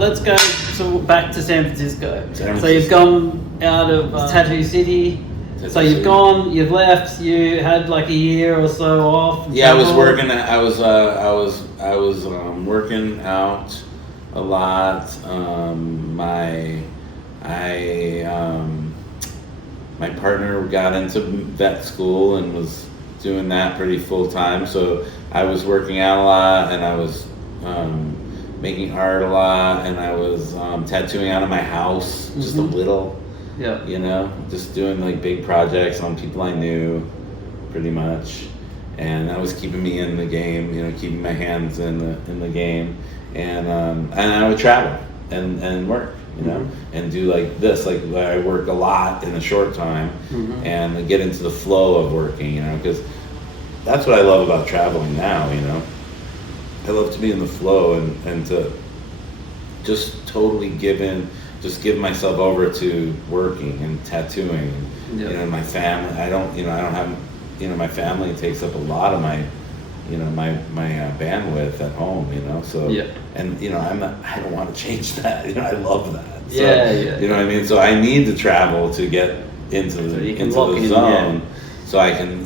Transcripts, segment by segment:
let's go back to San Francisco. So you've gone out of Tattoo City. So you've gone, you've left. You had like a year or so off. Yeah, I was working. I was working out a lot. My partner got into vet school and was doing that pretty full time. So I was working out a lot, and I was making art a lot, and I was tattooing out of my house just a little. Yeah. You know, just doing like big projects on people I knew, pretty much, and that was keeping me in the game. You know, keeping my hands in the game, and I would travel and work. You know, and do like this, like I work a lot in a short time, and get into the flow of working. You know, because that's what I love about traveling now. You know, I love to be in the flow and to just totally give myself over to working and tattooing. You know, my family. I don't have. You know, my family takes up a lot of my. You know, my bandwidth at home. You know, so and you know, I don't want to change that. You know, I love that. So, you know what I mean. So I need to travel to get into the zone, so I can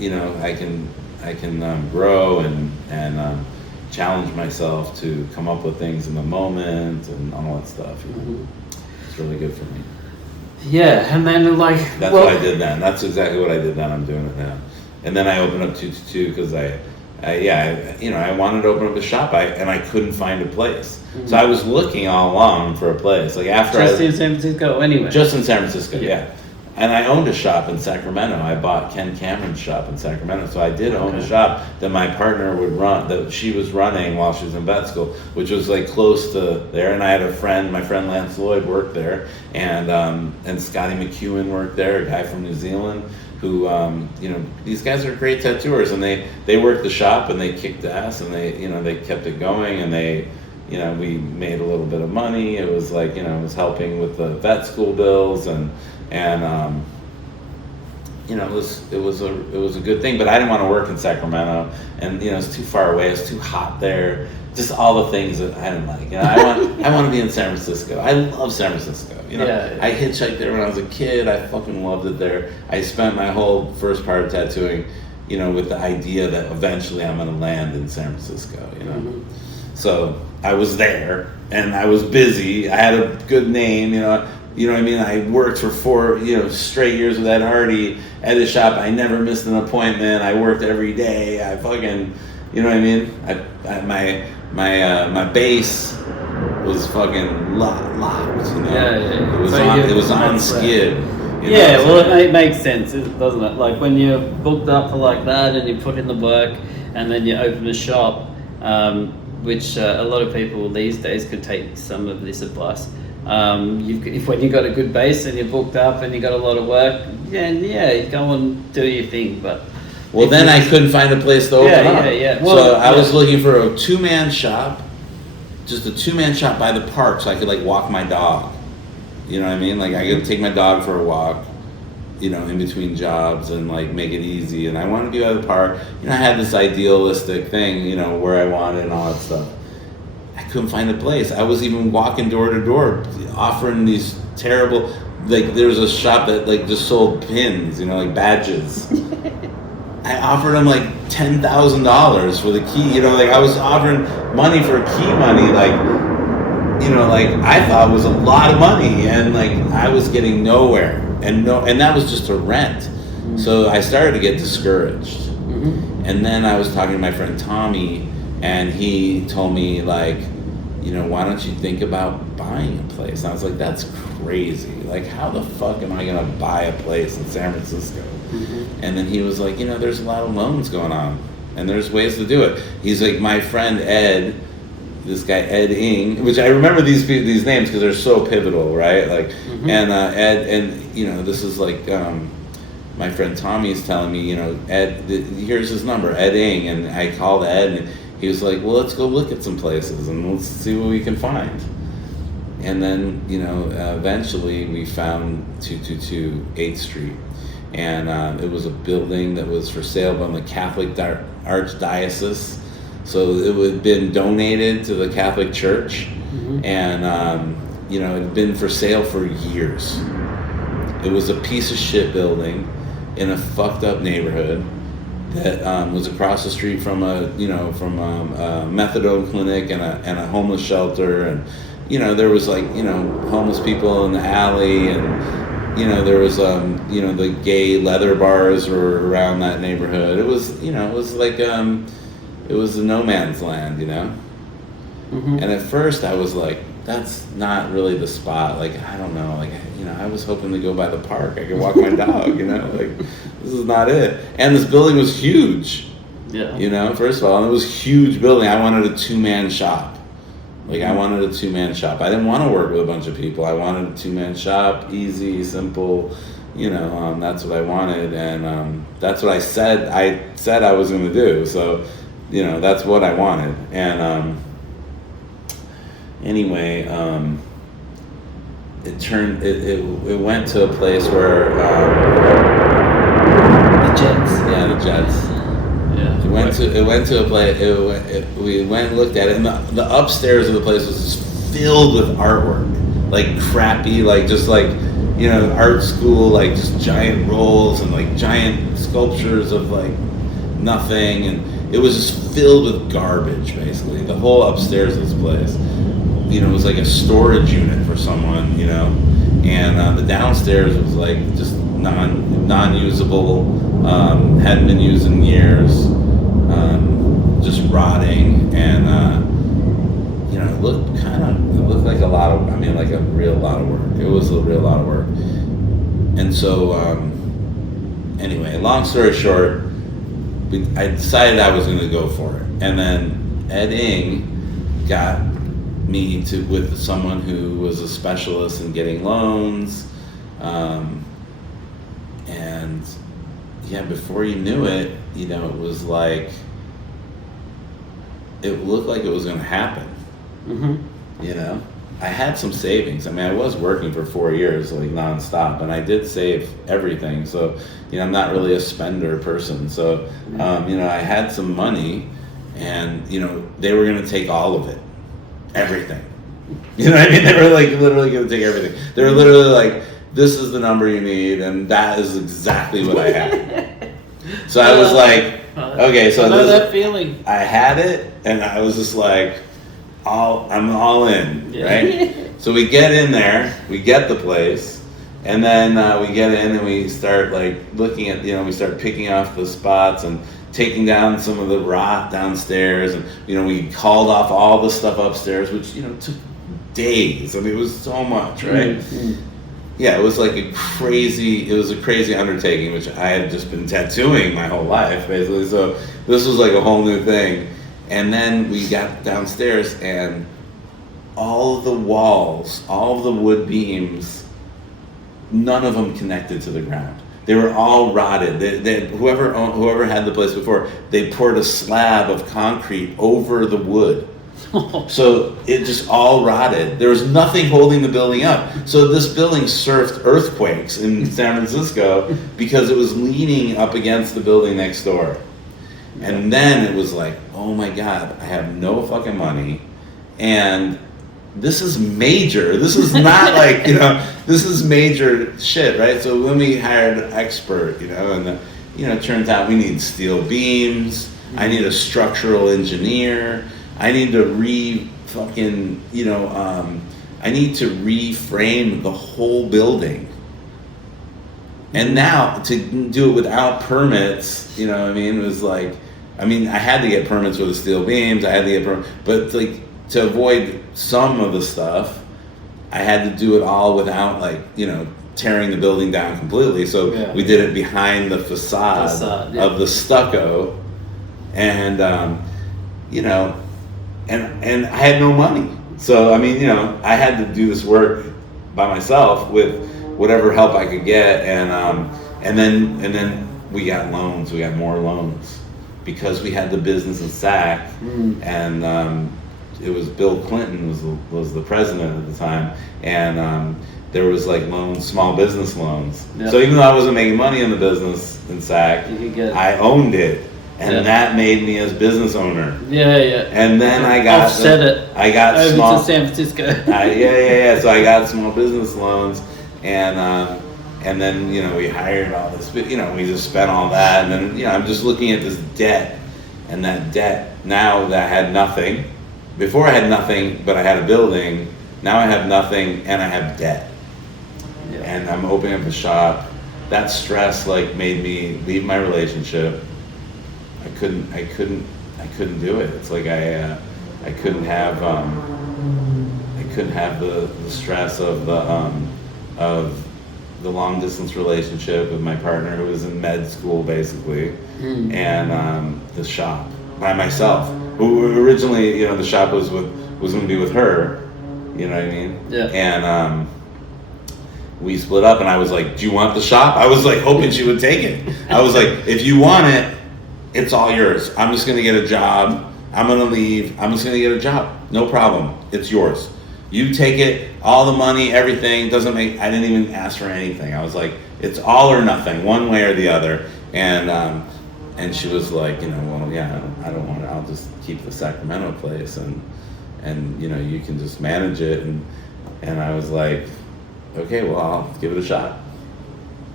grow and challenge myself to come up with things in the moment and all that stuff. You know? It's really good for me. Yeah, and then like that's what I did then. That's exactly what I did then. I'm doing it now. And then I opened up 222 because I wanted to open up a shop, and I couldn't find a place. So I was looking all along for a place. Like after in San Francisco, anyway. Just in San Francisco, yeah. And I owned a shop in Sacramento. I bought Ken Cameron's shop in Sacramento. So I did own a shop that my partner would run, that she was running while she was in vet school, which was like close to there. And I had a friend, my friend Lance Lloyd worked there, and Scotty McEwen worked there, a guy from New Zealand. Who, you know, these guys are great tattooers, and they worked the shop and they kicked ass, and they kept it going, and we made a little bit of money. It was like, it was helping with the vet school bills, and it was a good thing. But I didn't want to work in Sacramento, and it's too far away. It's too hot there. Just all the things that I didn't like. I want to be in San Francisco. I love San Francisco. I hitchhiked there when I was a kid. I fucking loved it there. I spent my whole first part of tattooing, with the idea that eventually I'm going to land in San Francisco. So I was there, and I was busy. I had a good name. You know what I mean? I worked for 4 straight years with Ed Hardy at his shop. I never missed an appointment. I worked every day. I fucking, you know what I mean? My base was fucking locked. It was on skid. It makes sense, doesn't it? Like when you're booked up for like that, and you put in the work, and then you open a shop, which a lot of people these days could take some of this advice. When you got a good base and you're booked up and you got a lot of work, you go and do your thing. But then I couldn't find a place to open up. Well, so I was looking for a 2-man shop, just a 2-man shop by the park, so I could like walk my dog. You know what I mean? Like I could take my dog for a walk, in between jobs, and like make it easy. And I wanted to be by the park. I had this idealistic thing, where I wanted and all that stuff. I couldn't find a place. I was even walking door to door, offering these terrible, like there was a shop that like just sold pins, like badges. I offered them like $10,000 for the key, like I was offering money for key money, like I thought was a lot of money, and like I was getting nowhere, and that was just a rent. Mm-hmm. So I started to get discouraged. Mm-hmm. And then I was talking to my friend Tommy, and he told me like, why don't you think about buying a place? And I was like, that's crazy. Like, how the fuck am I gonna buy a place in San Francisco? Mm-hmm. And then he was like, there's a lot of loans going on, and there's ways to do it. He's like, my friend Ed, this guy Ed Ing, which I remember these names because they're so pivotal, right? Like, mm-hmm. And Ed, and this is like my friend Tommy is telling me, Ed, here's his number, Ed Ing, and I called Ed, and he was like, well, let's go look at some places and let's see what we can find. And then, eventually we found 222 8th Street. And it was a building that was for sale by the Catholic Archdiocese. So it had been donated to the Catholic Church. and you know, it had been for sale for years. It was a piece of shit building in a fucked up neighborhood that was across the street from a methadone clinic and a homeless shelter, and you know, there was like, you know, homeless people in the alley, and you know, there was you know, the gay leather bars were around that neighborhood. It was, you know, it was like it was a no man's land, you know. And at first I was like, that's not really the spot. Like, I don't know, like, you know, I was hoping to go by the park. I could walk my dog, you know, like, this is not it. And this building was huge. Yeah. You know, first of all, and it was a huge building. I wanted a 2-man shop. Like, I wanted a 2-man shop. I didn't want to work with a bunch of people. I wanted a 2-man shop, easy, simple, you know, that's what I wanted. And that's what I said I was going to do. So, you know, that's what I wanted. And anyway, it went to a place where the Jets. Yeah, the Jets. Yeah. It went to a place. We went and looked at it, and the upstairs of the place was just filled with artwork, like crappy, like just like, you know, art school, like just giant rolls and like giant sculptures of like nothing, and it was just filled with garbage, basically. The whole upstairs of this place, you know, it was like a storage unit for someone, you know, and the downstairs was like just non-usable, hadn't been used in years, just rotting, and you know, it looked like a lot of, I mean, like a real lot of work. It was a real lot of work. And so anyway, long story short, I decided I was going to go for it, and then Ed Ing got me with someone who was a specialist in getting loans, and yeah, before you knew it, you know, it was like, it looked like it was going to happen. You know, I had some savings. I mean, I was working for 4 years, like nonstop, and I did save everything. So, you know, I'm not really a spender person. So, you know, I had some money, and, you know, they were going to take all of it. Everything. You know what I mean? They were like literally going to take everything. They were literally like, this is the number you need, and that is exactly what I had. So I was like, okay, so I know that feeling. I had it, and I was just like, I'm all in, right? So we get in there, we get the place, and then we get in and we start like looking at, you know, we start picking off the spots and taking down some of the rot downstairs, and, you know, we called off all the stuff upstairs, which, you know, took days. I mean, it was so much, right? Yeah, it was like a crazy undertaking, which I had just been tattooing my whole life, basically. So this was like a whole new thing. And then we got downstairs, and all of the walls, all of the wood beams, none of them connected to the ground. They were all rotted. Whoever had the place before, they poured a slab of concrete over the wood. So it just all rotted. There was nothing holding the building up. So this building surfed earthquakes in San Francisco because it was leaning up against the building next door. And then it was like, oh my God, I have no fucking money. And this is major. This is not like, you know, this is major shit, right? So when we hired an expert, you know, and, you know, it turns out we need steel beams. I need a structural engineer. I need to I need to reframe the whole building. And now to do it without permits, you know what I mean, was like, I mean, I had to get permits for the steel beams, I had to get permits, but like to avoid some of the stuff, I had to do it all without, like, you know, tearing the building down completely. So we did it behind the facade of the stucco, and you know, and I had no money. So I mean, you know, I had to do this work by myself with whatever help I could get, and then we got loans. We got more loans because we had the business in SAC, and it was Bill Clinton was the president at the time, and there was like loans, small business loans. Yep. So even though I wasn't making money in the business in SAC, I owned it, and that made me as business owner. Yeah. And then I got offset it. I got over small to San Francisco. So I got small business loans, and then we hired all this. We just spent all that, and then I'm just looking at this debt, and that debt now that I had nothing. Before I had nothing, but I had a building. Now I have nothing, and I have debt. Yeah. And I'm opening up a shop. That stress made me leave my relationship. I couldn't do it. It's like I couldn't have the stress of the long distance relationship with my partner who was in med school basically, and the shop by myself. Originally, the shop was going to be with her. You know what I mean? Yeah. And we split up, and I was like, "Do you want the shop?" I was like hoping she would take it. I was like, "If you want it, it's all yours. I'm just going to get a job. I'm going to leave. I'm just going to get a job. No problem. It's yours. You take it, all the money, everything. I didn't even ask for anything. I was like, it's all or nothing, one way or the other." And she was like, well, yeah, I don't want it. I'll just keep the Sacramento place, and you can just manage it. And I was like, okay, well, I'll give it a shot.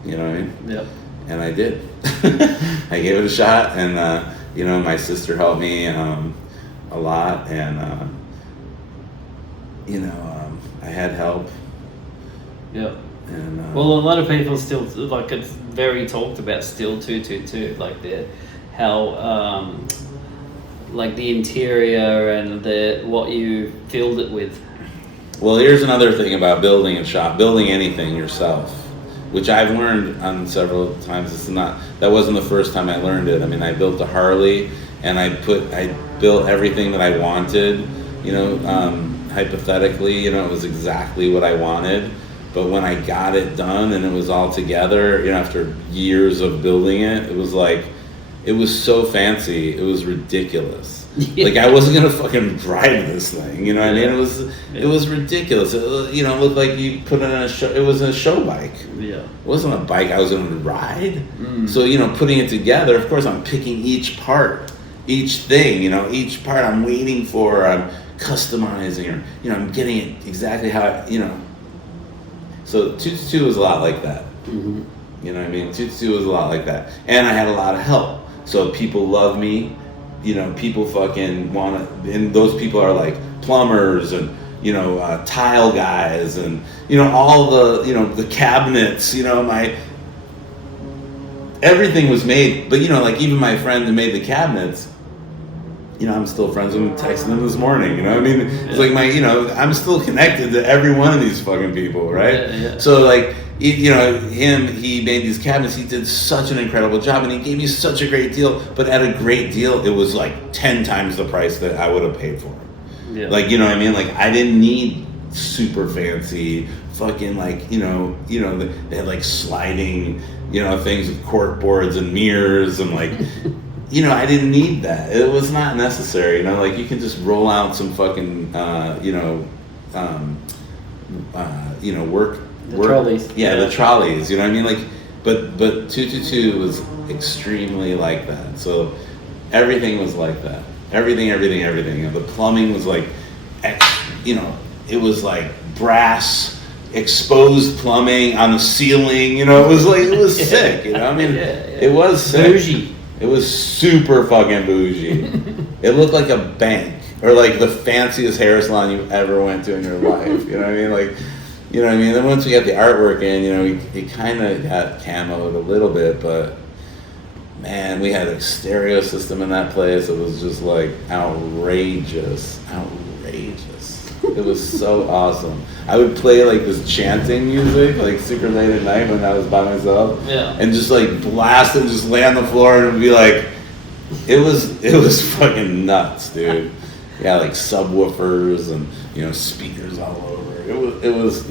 You know what I mean? Yep. And I did. I gave it a shot, and my sister helped me a lot, and I had help. Yep. And well, a lot of people still it's very talked about still 222, how the interior and what you filled it with. Well, here's another thing about building anything yourself, which I've learned on several times. That wasn't the first time I learned it. I mean, I built a Harley, and I built everything that I wanted, hypothetically, it was exactly what I wanted. But when I got it done and it was all together, after years of building it, it was so fancy, it was ridiculous. I wasn't gonna fucking drive this thing, you know what I mean? It was ridiculous. It looked like you put it in a show. It was a show bike. Yeah. It wasn't a bike I was gonna ride. So putting it together, of course, I'm picking each part, each thing. Each part I'm waiting for. I'm customizing, or I'm getting it exactly how So 222 was a lot like that. Mm-hmm. You know what I mean? 222 was a lot like that, and I had a lot of help. So people love me. People fucking want to, and those people are like plumbers and tile guys and all the the cabinets. Everything was made, but even my friend who made the cabinets, I'm still friends with him, texting him this morning. I mean, it's like I'm still connected to every one of these fucking people, right? Yeah. So he made these cabinets. He did such an incredible job, and he gave me such a great deal. But at a great deal, it was 10 times the price that I would have paid for it. Yeah. You know what I mean? I didn't need super fancy fucking they had sliding things with cork boards and mirrors and I didn't need that. It was not necessary. You can just roll out some fucking work. Trolleys. Yeah, the trolleys. You know what I mean? But 222 was extremely like that. So everything was like that. Everything. The plumbing was it was brass exposed plumbing on the ceiling. It was sick. I mean, it was sick. Bougie. It was super fucking bougie. It looked like a bank or the fanciest hair salon you ever went to in your life. You know what I mean? You know what I mean? Then once we got the artwork in, it kind of got camoed a little bit, but man, we had a stereo system in that place. It was just outrageous. It was so awesome. I would play this chanting music, super late at night when I was by myself. Yeah. And just blast and just lay on the floor and it'd be it was fucking nuts, dude. Yeah, subwoofers and speakers all over. It was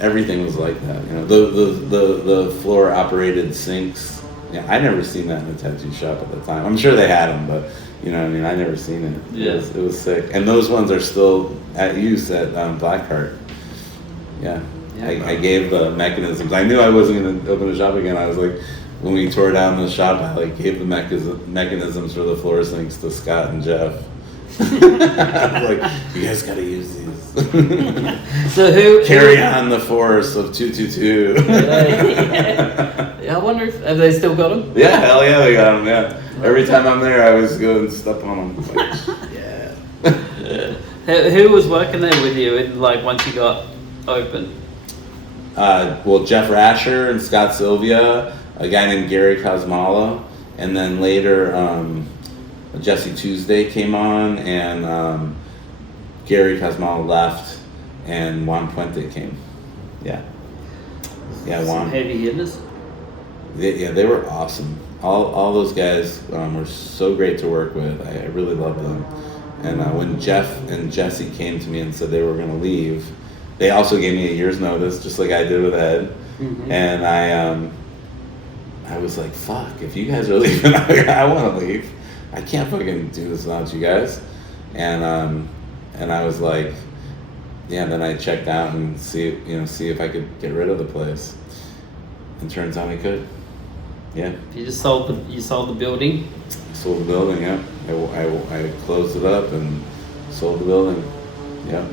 everything was like that. The floor operated sinks. Yeah, I never seen that in a tattoo shop at the time. I'm sure they had them, but I never seen it. Yeah. It was sick. And those ones are still at use at Blackheart. Yeah. I gave the mechanisms. I knew I wasn't going to open a shop again. I was like, when we tore down the shop, I like gave the mechanisms for the floor sinks to Scott and Jeff. I was like, you guys gotta use these. So carry on the force of 222. Yeah, I wonder if have they still got them? Yeah, hell yeah, they got them. Yeah, every time I'm there, I always go and step on them. Like, yeah. Who was working there with you? Like once you got open? Well, Jeff Rasher and Scott Sylvia, a guy named Gary Kosmala, and then later Jesse Tuesday came on, and Gary Kosmala left, and Juan Puente came. Yeah, Juan. Some heavy hitters. They were awesome. All those guys were so great to work with. I really loved them. And when Jeff and Jesse came to me and said they were going to leave, they also gave me a year's notice, just like I did with Ed. Mm-hmm. And I was like, fuck, if you guys are leaving, I want to leave. I can't fucking do this without you guys. And I was like, yeah. Then I checked out and see if I could get rid of the place. And turns out I could. Yeah. You just sold the building. Sold the building. Yeah. I closed it up and sold the building. Yeah.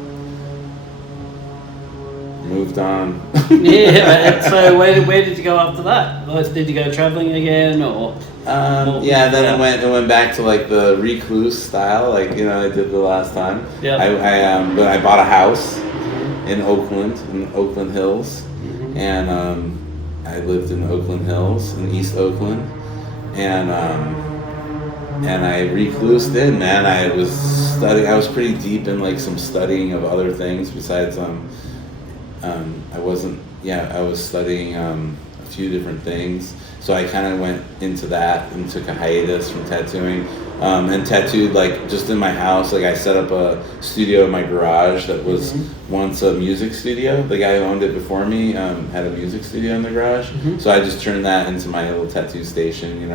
Moved on. Yeah. So where did you go after that? Did you go traveling again or? Yeah. Then it went back to like the recluse style, like I did the last time. Yeah. But I bought a house in Oakland Hills, mm-hmm. and I lived in Oakland Hills in East Oakland, and I reclused in. Man, I was studying. I was pretty deep in like some studying of other things besides I was studying a few different things. So I kind of went into that and took a hiatus from tattooing, and tattooed like just in my house. Like I set up a studio in my garage that was mm-hmm. once a music studio. The guy who owned it before me had a music studio in the garage. Mm-hmm. So I just turned that into my little tattoo station,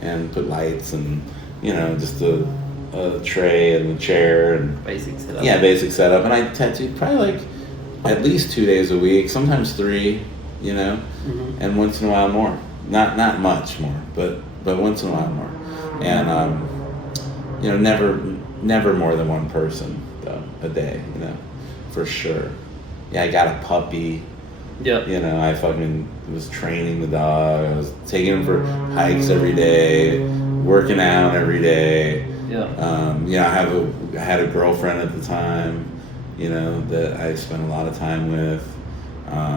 and put lights and just a tray and a chair and basic setup. Yeah, basic setup. And I tattooed probably like at least 2 days a week, sometimes 3, mm-hmm. and once in a while more. Not much more, but once in a while more. And never more than one person though a day, for sure. Yeah, I got a puppy. Yeah. I fucking was training the dog. I was taking him for hikes every day, working out every day. Yeah. I had a girlfriend at the time, that I spent a lot of time with.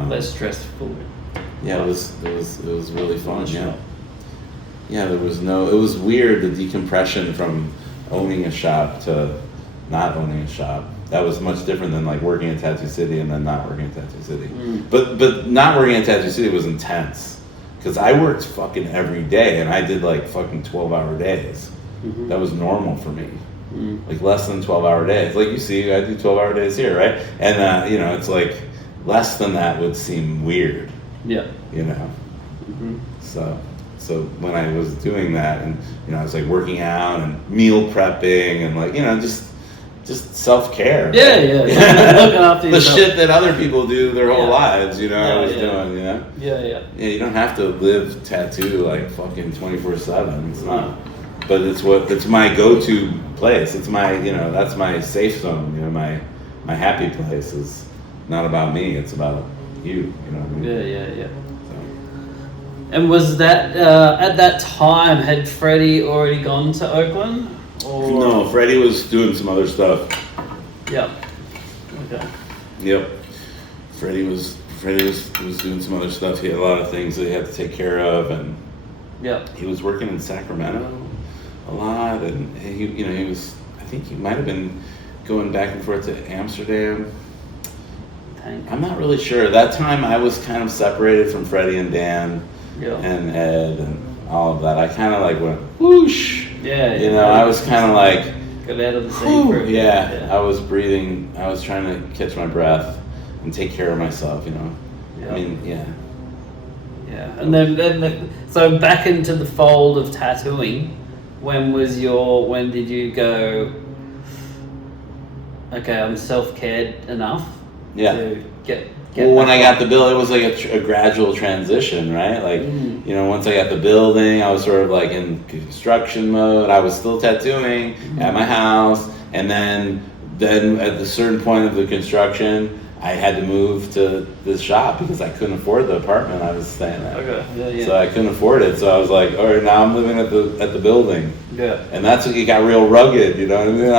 Less stressful. Yeah, it was really fun. Yeah. Yeah, it was weird, the decompression from owning a shop to not owning a shop. That was much different than like working at Tattoo City and then not working at Tattoo City. Mm. But not working at Tattoo City was intense because I worked fucking every day and I did like fucking 12-hour days. Mm-hmm. That was normal for me. Mm. Like less than 12-hour days. Like you see, I do 12-hour days here, right? And it's like less than that would seem weird. Yeah. Mm-hmm. So when I was doing that and I was like working out and meal prepping and like just self-care. Yeah. Looking after the shit that other people do their whole lives, I was doing, Yeah, you don't have to live tattoo like fucking 24/7. It's not. But it's my go-to place. It's my, that's my safe zone. My happy place is not about me. It's about you. What I mean? Yeah. So. And was that at that time? Had Freddy already gone to Oakland? Or? No, Freddy was doing some other stuff. Yep. Okay. Yep. Freddy was doing some other stuff. He had a lot of things that he had to take care of, and he was working in Sacramento a lot, and he was. I think he might have been going back and forth to Amsterdam. I'm not really sure. That time I was kind of separated from Freddie and Dan and Ed and all of that. I kind of like went whoosh. Yeah. I was kind of like got out of the same group. Yeah. I was breathing. I was trying to catch my breath and take care of myself. Yeah. I mean, yeah. Yeah, and then so back into the fold of tattooing. When did you go? Okay, I'm self-cared enough. Yeah. to get Well, when back I got on? the bill, it was like a gradual transition, right? Like, you know, once I got the building, I was sort of like in construction mode. I was still tattooing at my house, and then at the certain point of the construction, I had to move to this shop because I couldn't afford the apartment I was staying at. Okay. Yeah. So I couldn't afford it. So I was like, all right, now I'm living at the building. Yeah. And that's when it got real rugged, you know what I mean?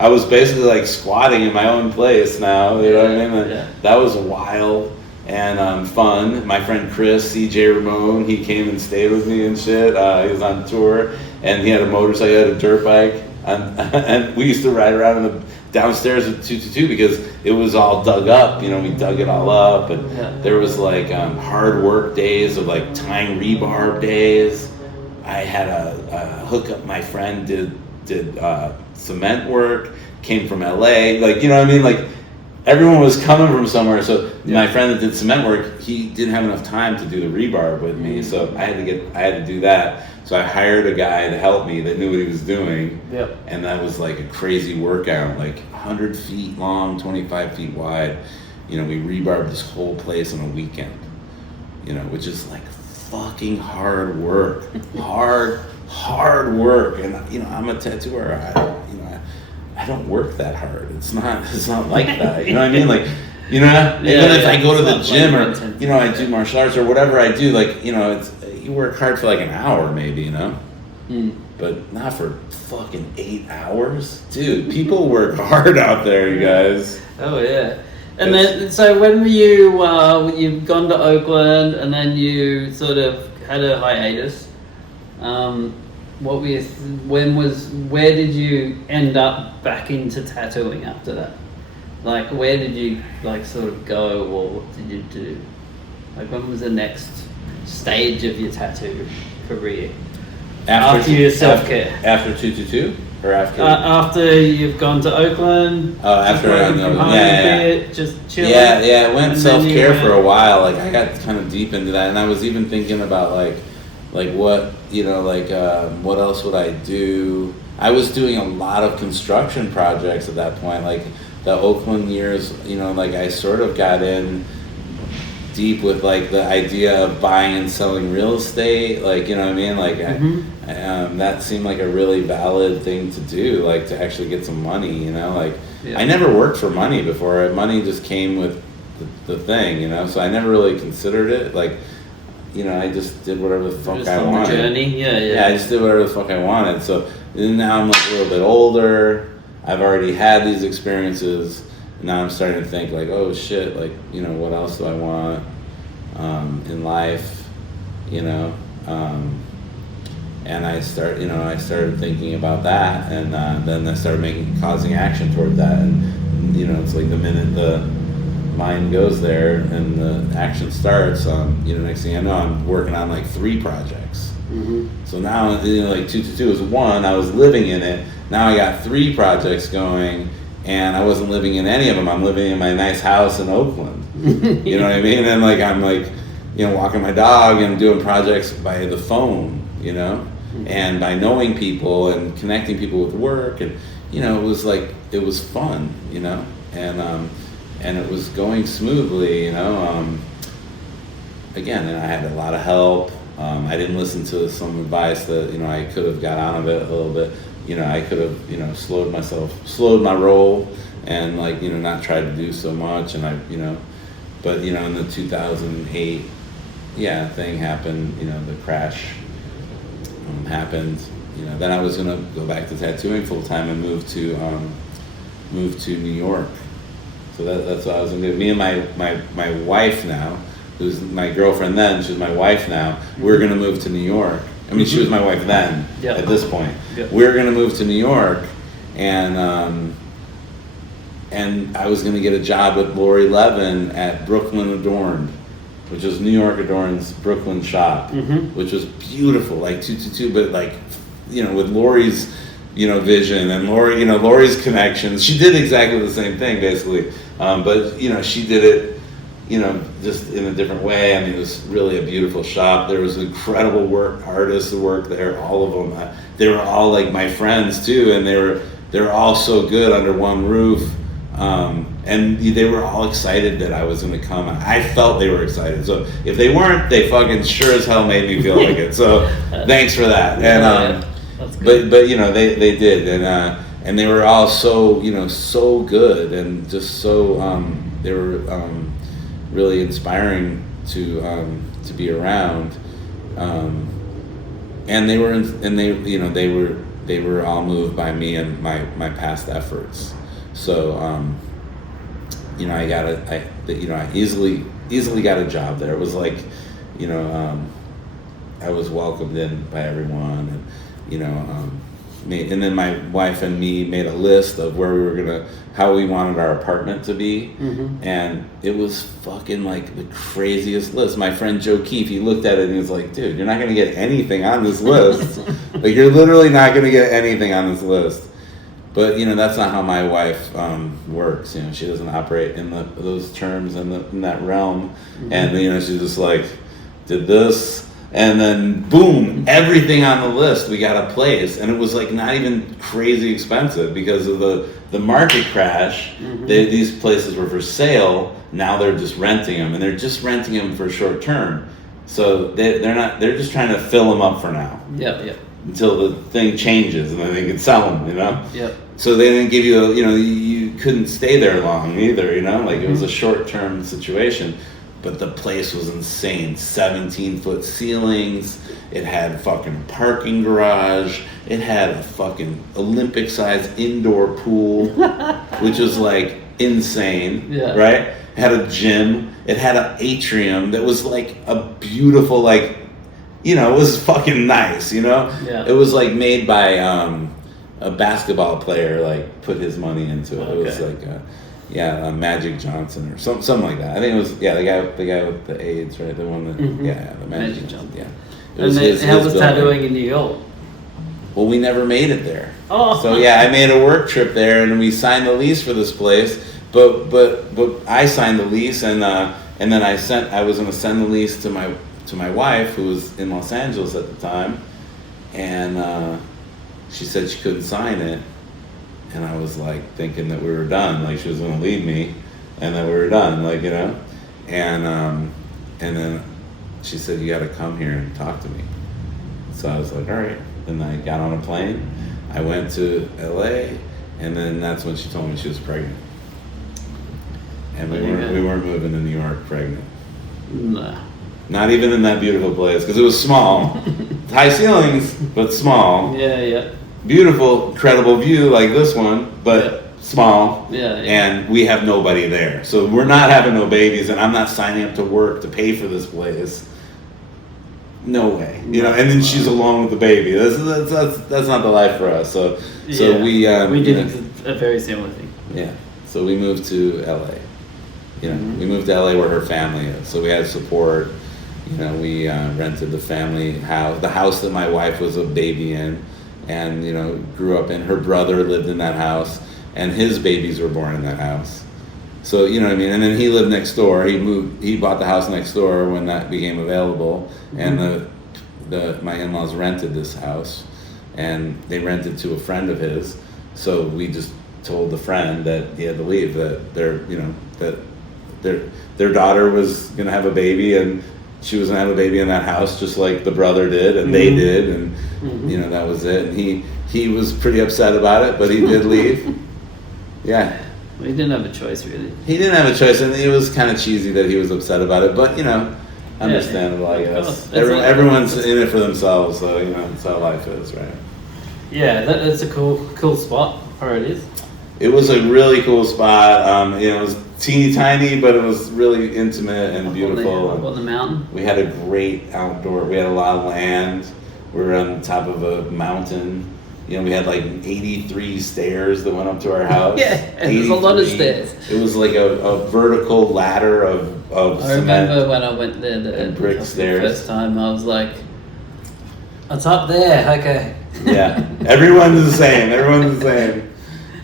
I was basically like squatting in my own place now, you know what I mean? Yeah. That was wild and fun. My friend Chris, CJ Ramon, he came and stayed with me and shit. He was on tour, and he had a motorcycle, he had a dirt bike, and we used to ride around in the downstairs with 222 because it was all dug up, you know, we dug it all up, and there was like hard work days of like tying rebar days. I had a hookup, my friend did cement work, came from LA, like, you know what I mean, like everyone was coming from somewhere. So my friend that did cement work, he didn't have enough time to do the rebar with me, so I had to do that. So I hired a guy to help me that knew what he was doing. Yep. And that was like a crazy workout, like 100 feet long, 25 feet wide. You know, we rebarbed this whole place on a weekend, you know, which is like fucking hard work. hard work. And, you know, I'm a tattooer. I don't work that hard. It's not like that. You know what I mean? Like, you know, even if I go to the gym or, you know, I do martial arts or whatever I do, like, you know, you work hard for like an hour maybe, you know? But not for fucking 8 hours. Dude, people work hard out there, you guys. Oh, yeah. And then, so when were you've gone to Oakland and then you sort of had a hiatus. Where did you end up back into tattooing after that? Like, where did you like sort of go, or what did you do? Like, when was the next stage of your tattoo career? After your self-care. After 222? Or after? After you've gone to Oakland. Oh, after I know. Yeah. Just chilling. Yeah, I went self-care for a while. Like, I got kind of deep into that, and I was even thinking about like what, you know, like what else would I do? I was doing a lot of construction projects at that point, like the Oakland years, you know, like I sort of got in deep with like the idea of buying and selling real estate, like, you know what I mean, like that seemed like a really valid thing to do, like to actually get some money, you know, like I never worked for money before. Money just came with the thing, you know, so I never really considered it, like, you know, I just did whatever the fuck I wanted. Journey. Yeah, I just did whatever the fuck I wanted. So now I'm like a little bit older. I've already had these experiences. Now I'm starting to think like, oh shit, like, you know, what else do I want in life, you know? And I started thinking about that, and then I started causing action toward that. And you know, it's like the minute the mind goes there and the action starts, you know, next thing I know, I'm working on like 3 projects. So now, you know, like 222 is one. I was living in it. Now I got 3 projects going, and I wasn't living in any of them. I'm living in my nice house in Oakland. You know what I mean? And like I'm like, you know, walking my dog and doing projects by the phone, you know, and by knowing people and connecting people with work, and you know, it was fun, you know, and it was going smoothly, you know. Again, and I had a lot of help. I didn't listen to some advice that, you know, I could have got out of it a little bit. You know, I could have, you know, slowed my roll and like, you know, not tried to do so much. And I, you know, but, you know, in the 2008, thing happened, you know, the crash happened, you know, then I was going to go back to tattooing full time and move to New York. So that's what I was going to do. Me and my wife now, who's my girlfriend then, she's my wife now, we're going to move to New York. I mean, she was my wife then, at this point. We're going to move to New York, and I was going to get a job with Lori Levin at Brooklyn Adorned, which was New York Adorned's Brooklyn shop, which was beautiful, like 222, but like, you know, with Lori's, you know, vision and Lori, you know, Lori's connections. She did exactly the same thing, basically. But, you know, she did it, you know, just in a different way. I mean, it was really a beautiful shop. There was incredible artists who worked there, all of them. They were all like my friends too, and they were all so good under one roof. And they were all excited that I was going to come. I felt they were excited. So if they weren't, they fucking sure as hell made me feel like it. So thanks for that. And that's good. but they did, and they were all so so good, and just so they were really inspiring to be around. And they were all moved by me and my past efforts. So I easily got a job there. It was like, I was welcomed in by everyone, and and then my wife and me made a list of where we were how we wanted our apartment to be, and it was fucking like the craziest list. My friend Joe Keefe, he looked at it and he was like, "Dude, you're not gonna get anything on this list. Like, you're literally not gonna get anything on this list." But that's not how my wife works. She doesn't operate in those terms in that realm, and she's just like, did this. And then boom, everything on the list, we got a place, and it was like not even crazy expensive because of the market crash. These places were for sale. Now they're just renting them, and they're just renting them for short term. So they're just trying to fill them up for now. Yeah. Until the thing changes, and then they can sell them. Yep. So they didn't give you you couldn't stay there long either. Like it was a short term situation. But the place was insane. 17-foot ceilings. It had fucking parking garage. It had a fucking Olympic-sized indoor pool, which was like insane, right? It had a gym. It had an atrium that was like a beautiful, like, it was fucking nice, Yeah. It was like made by a basketball player, like put his money into it. Okay. It was like Magic Johnson or something like that. I think it was the guy with the AIDS, right? The one that the Magic Johnson. Yeah. How was tattooing in New York? Well, we never made it there. Oh. So I made a work trip there, and we signed the lease for this place. But I signed the lease, and then I was going to send the lease to my wife, who was in Los Angeles at the time, and she said she couldn't sign it. And I was like thinking that we were done, like she was going to leave me, and that we were done, like and then she said, "You got to come here and talk to me." So I was like, "All right." Then I got on a plane, I went to LA, and then that's when she told me she was pregnant. And we weren't moving to New York pregnant. Nah. Not even in that beautiful place, because it was small, high ceilings, but small. Yeah. Beautiful, incredible view like this one, but small. Yeah. And we have nobody there. So we're not having no babies, and I'm not signing up to work to pay for this place. No way. And then she's alone with the baby. That's not the life for us. So we did a very similar thing. Yeah. So we moved to LA. We moved to LA where her family is. So we had support. We rented the family house, the house that my wife was a baby in. And grew up in. Her brother lived in that house, and his babies were born in that house. So what I mean. And then he lived next door. He bought the house next door when that became available, and my in-laws rented this house, and they rented to a friend of his. So we just told the friend that he had to leave. That their daughter was gonna have a baby, and she was gonna have a baby in that house, just like the brother did, and they did, and that was it. And he was pretty upset about it, but he did leave. Yeah. Well, he didn't have a choice, really. He didn't have a choice, and it was kind of cheesy that he was upset about it, but understandable, I guess. Everyone's in it for themselves, so that's how life is, right? Yeah, that's a cool spot, where it is. It was a really cool spot. It was teeny tiny, but it was really intimate and beautiful. Up on the mountain. We had a great outdoor. We had a lot of land. We were on top of a mountain. We had like 83 stairs that went up to our house. Yeah, and there's a lot of stairs. It was like a vertical ladder of I cement. remember when I went there and brick stairs. The first time, I was like, "It's up there." Okay. Yeah, everyone's the same.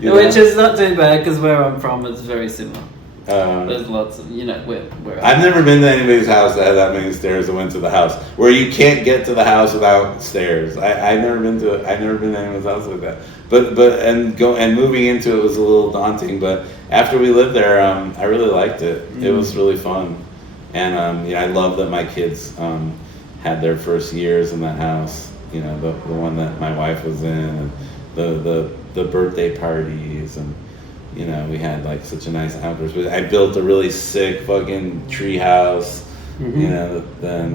Which is not too bad, because where I'm from, it's very similar. There's lots of, where I've never been to anybody's house that had that many stairs that went to the house, where you can't get to the house without stairs. I've never been to anyone's house like that. but and moving into it was a little daunting. But after we lived there, I really liked it. It was really fun, and I love that my kids had their first years in that house. You know, the one that my wife was in, and the birthday parties, and you know, we had like such a nice outdoors. I built a really sick fucking tree house. You know, then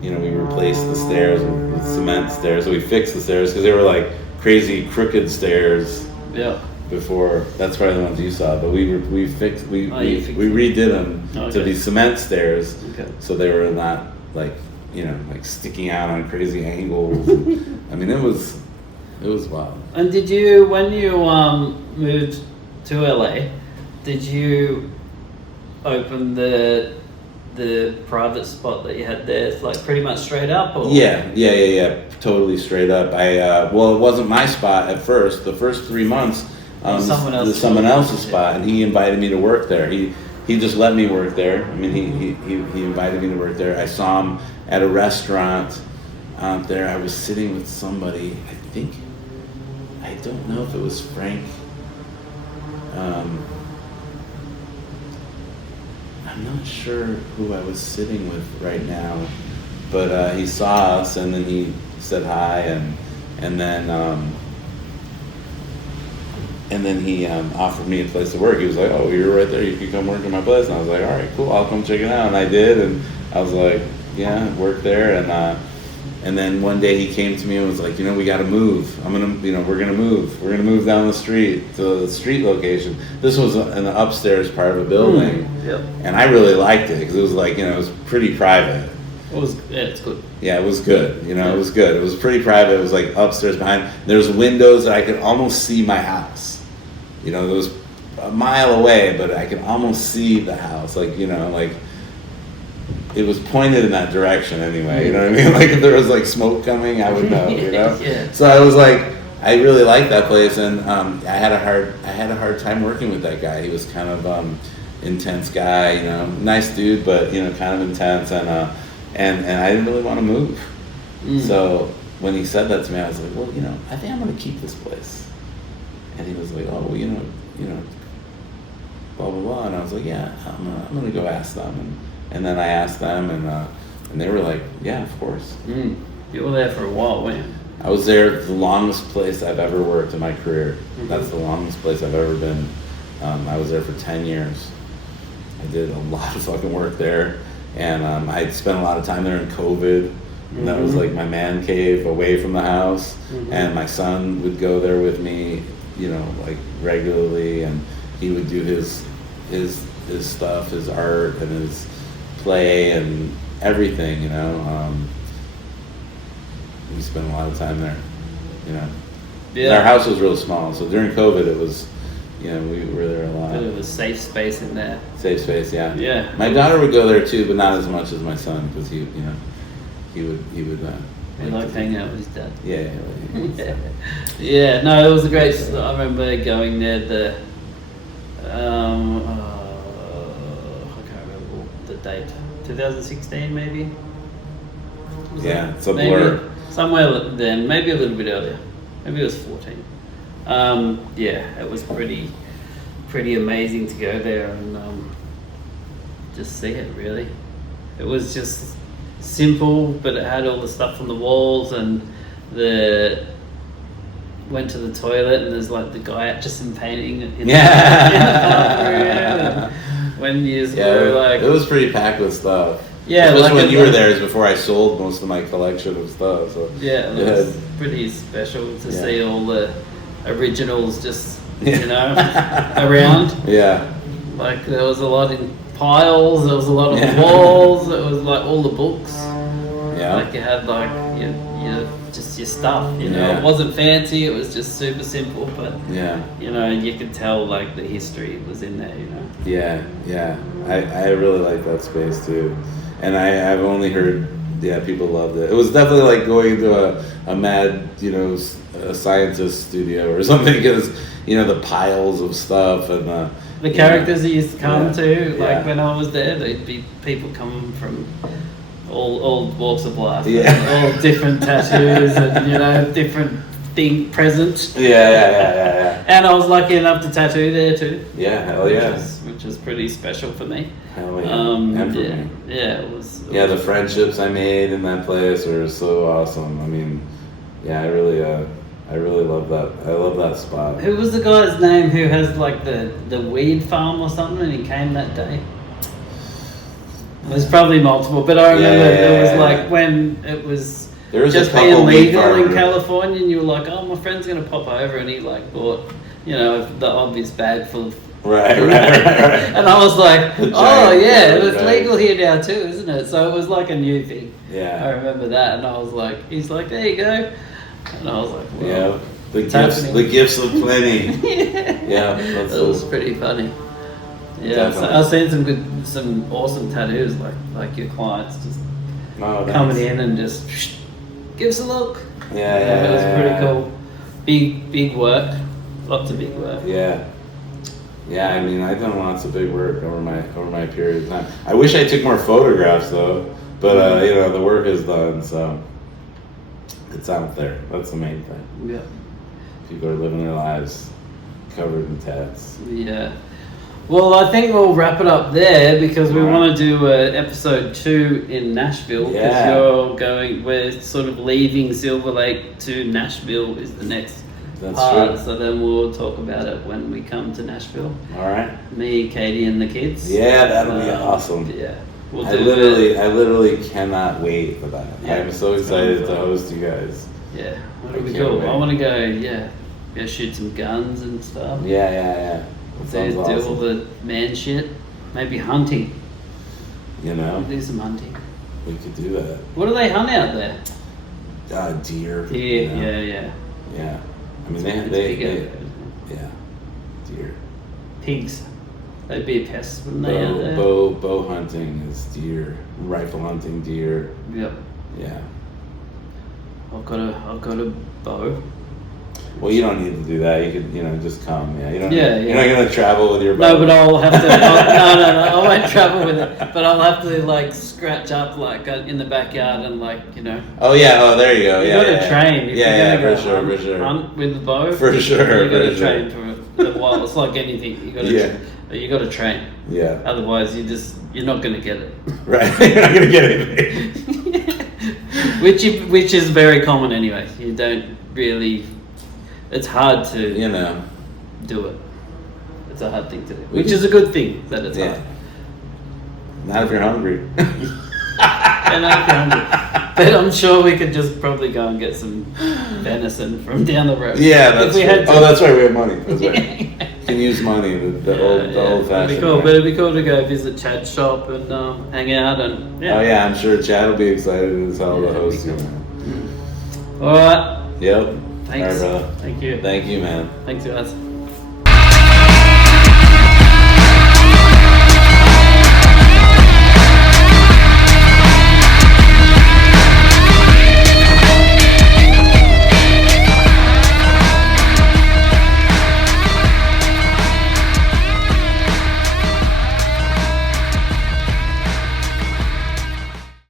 we replaced the stairs with cement stairs. So we fixed the stairs because they were like crazy crooked stairs. Yeah. Before, that's probably the ones you saw, but we redid them to be cement stairs, so they were not like like sticking out on crazy angles. I mean, it was wild. And did you, when you moved to LA, did you open the private spot that you had there, like pretty much straight up? Or? Yeah, totally straight up. It wasn't my spot at first. The first 3 months, someone else's spot, and he invited me to work there. He just let me work there. I mean, he invited me to work there. I saw him at a restaurant out there. I was sitting with somebody, I don't know if it was Frank. I'm not sure who I was sitting with right now, but he saw us, and then he said hi, and then he offered me a place to work. He was like, "Oh, you're right there. You can come work at my place." And I was like, "All right, cool. I'll come check it out." And I did, and I was like, "Yeah, work there." And then one day he came to me and was like, "We got to move. We're gonna move. We're gonna move down the street to the street location." This was an upstairs part of a building, and I really liked it because it was like, it was pretty private. It's good. Yeah, it was good. It was good. It was pretty private. It was like upstairs behind. There was windows that I could almost see my house. It was a mile away, but I could almost see the house. Like, it was pointed in that direction anyway. You know what I mean? Like if there was like smoke coming, I would know. Yeah. So I was like, I really liked that place, and I had a hard time working with that guy. He was kind of intense guy. Nice dude, but kind of intense, and I didn't really want to move. So when he said that to me, I was like, well, I think I'm going to keep this place. And he was like, oh, well, blah blah blah. And I was like, yeah, I'm gonna go ask them. And then I asked them, and they were like, yeah, of course. You were there for a while, weren't you? I was there the longest place I've ever worked in my career. That's the longest place I've ever been. I was there for 10 years. I did a lot of fucking work there, and I spent a lot of time there in COVID. And that was like my man cave away from the house, and my son would go there with me, like regularly, and he would do his stuff, his art and his play and everything, we spent a lot of time there, Yeah. Our house was real small, so during COVID it was, we were there a lot. Bit of a safe space in there. Safe space, yeah. Yeah. My daughter would go there too, but not as much as my son, because he would. He liked hanging out with his dad. Yeah. Yeah. No, it was a great. I remember going there. I can't remember the date. 2016 maybe. It's a blur. Somewhere then, maybe a little bit earlier. Maybe it was 14. It was pretty amazing to go there and just see it. Really, it was just simple, but it had all the stuff on the walls, and went to the toilet, and there's like the guy just in painting in the bathroom. When years ago, like it was pretty packed with stuff. Yeah, especially like when you were there, is before I sold most of my collection of stuff. So it was pretty special to see all the originals just around. Yeah, like there was a lot in piles. There was a lot on the walls. It was like all the books. Yeah, like you had like just your stuff. It wasn't fancy. It was just super simple, but you could tell like the history was in there. Yeah. I really like that space too, and I've only heard people loved it. It was definitely like going to a mad a scientist studio or something, because the piles of stuff and the characters that used to come to, like when I was there, there'd be people coming from all walks of life, all different tattoos and different thing present. Yeah. And I was lucky enough to tattoo there too. Yeah, hell yeah. Which is pretty special for me. Hell yeah. And for me. Yeah, it was. The friendships I made in that place were so awesome. I mean, yeah, I really love that. I love that spot. Who was the guy's name who has like the weed farm or something and he came that day? There's probably multiple, but I remember there was like when it was just being legal in California and you were like, oh, my friend's going to pop over and he like bought, the obvious bag full of... Right. And I was like, oh yeah, it's legal here now too, isn't it? So it was like a new thing. Yeah. I remember that and I was like, he's like, there you go. And I was like, well, yeah, the gifts of plenty. Yeah, that was pretty funny. Yeah, so I've seen some awesome tattoos like your clients just coming in and just give us a look. Yeah, it was pretty cool. Big work, lots of big work. Yeah. I mean, I've done lots of big work over my period of time. I wish I took more photographs though, but the work is done, so it's out there. That's the main thing. Yeah. People are living their lives covered in tats. Yeah. Well, I think we'll wrap it up there because we want to do episode 2 in Nashville. Because we're sort of leaving Silver Lake to Nashville is the next part. True. So then we'll talk about it when we come to Nashville. All right. Me, Katie, and the kids. Yeah, that'll be awesome. Yeah. I literally cannot wait for that. Yeah, I'm so excited to host you guys. Yeah. That'll be cool. I want to go shoot some guns and stuff. Yeah. Do all the man shit. Maybe hunting. Do some hunting. We could do that. What do they hunt out there? Deer. Yeah. I mean, they deer. Pigs. They'd be a pest, wouldn't they? Out there? Bow hunting is deer. Rifle hunting deer. Yep. Yeah. I've got a bow. Well, you don't need to do that. You could, just come. Yeah, you don't. Yeah. You're not gonna travel with your bow. No, but I'll have to. No, I won't travel with it. But I'll have to scratch up in the backyard and Oh yeah. Oh, there you go. You got to train. For sure. Hunt with the bow. For sure. You got to train for a while. It's like anything. You got to. You got to train. Yeah. Otherwise, you're not gonna get it. Right. You're not gonna get anything. Which is very common anyway. You don't really. It's hard to do it. It's a hard thing to do, which is a good thing that it's hard. Not if you're hungry. And not if you're hungry. But I'm sure we could just probably go and get some venison from down the road. Yeah, that's right. Oh, that's right. We have money. That's right. You can use money. The old fashioned. It'd be cool. But it'd be cool to go visit Chad's shop and hang out and. Yeah. Oh yeah, I'm sure Chad will be excited as hell to host you. All right. Yep. Thanks. All right, brother. Thank you. Thank you, man. Thanks, guys.